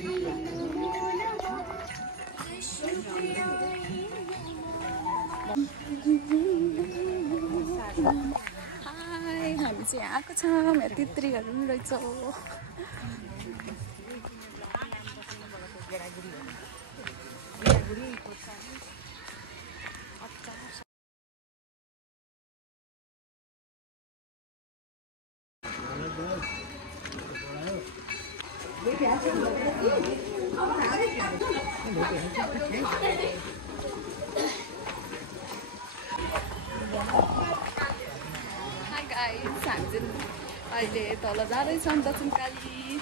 हाय हामी चाहिँ आएको छ मेरो तित्रीहरू पनि रहेछ अहिले तल जाँदैछौँ दक्षिणकाली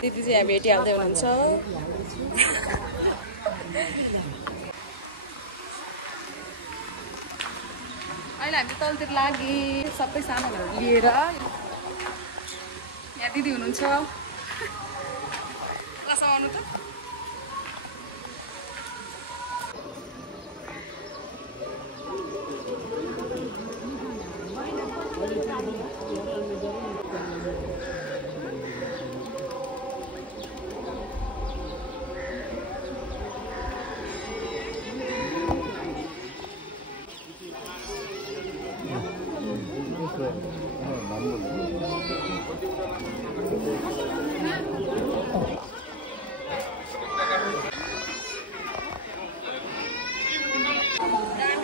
दिदी चाहिँ यहाँ भेटिहाल्दै हुनुहुन्छ अहिले हामी तलतिर लागि सबै सामानहरू लिएर यहाँ दिदी हुनुहुन्छ कसो आउनु त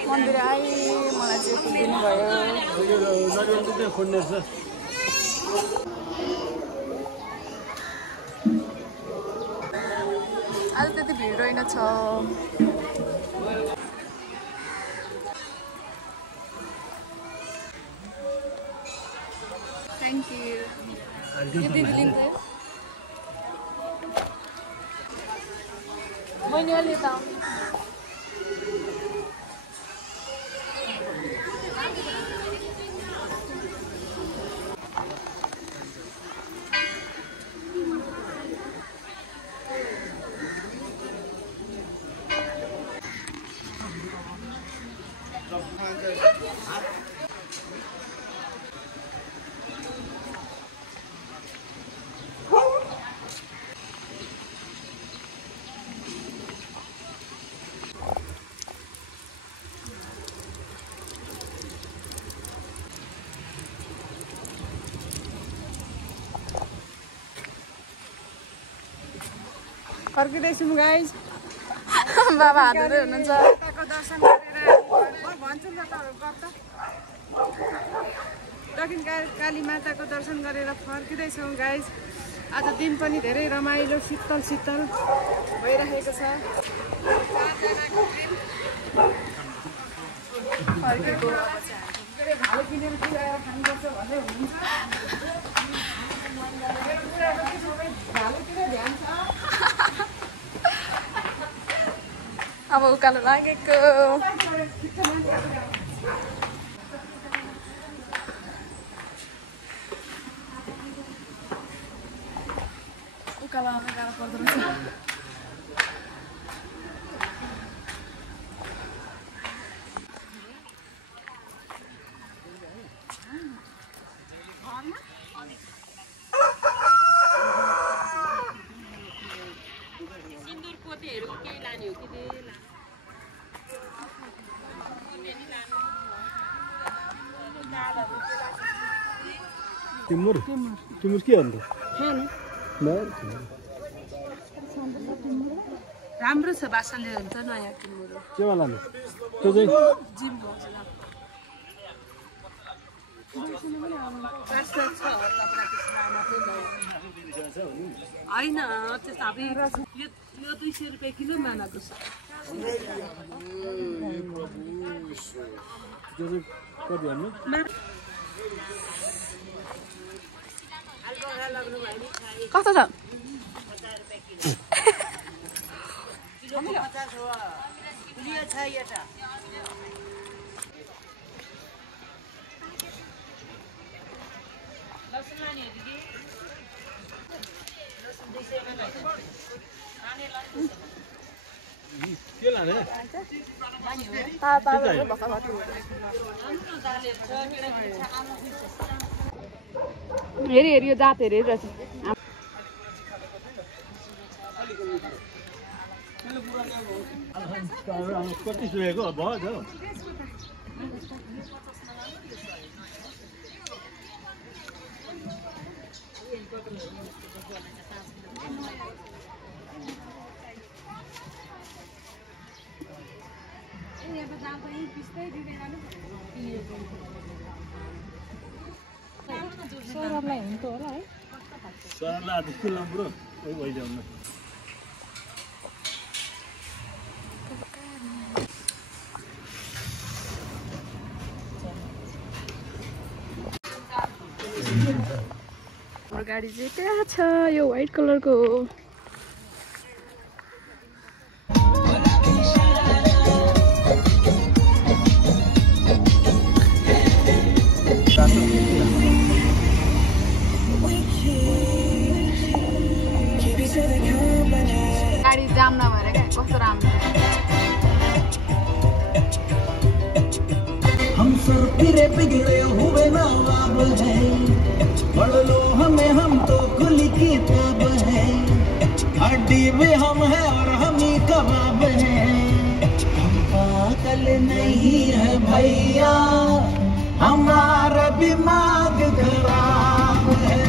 मन्दिर आए मलाई चाहिँ पुग्दिनु भयो आज त्यति भिड रहेनछ थ्याङ्क यू दिदी लिन्छ बहिनी अलि त फर्किँदैछौँ गाइज बाबा हातै हुनुहुन्छ दक्षिण काली माताको दर्शन गरेर फर्किँदैछौँ गाइज आज दिन पनि धेरै रमाइलो शीतल शीतल भइरहेको छ फर्केको भालो किनेर पुऱ्याएर खानुपर्छ भन्दै हुनुहुन्छ भालोतिर ध्यान छ अब उकालो लागेको उकालो आउन गाह्रो पर्दो रहेछ तिमुर के अन्त राम्रो छ बासनले हुन्छ नयाँ तिमुर केमा लानु त्यो चाहिँ जिम होइन त्यस्तो अब यो 200 रुपियाँ किलो मानाको छ कति हाल्नु कस्तो छ के लाने हेरी हेरी यो जात हेरी रहेछ कति सुकेको भयो सौरभलाई हुन्थ्यो होला है सरलाई आधी राम्रो भइजाउनु हाम्रो गाडी चाहिँ त्यहाँ छ यो व्हाइट कलरको हो गाडी जाम नभएर क्या कस्तो राम्रो हम सब फिरे बिगड़े हुए नवाब हैं पढ़ लो हमें हम तो खुली किताब है हड्डी भी हम है और हम ही कबाब हैं हम पागल नहीं है भैया हमारा दिमाग खराब है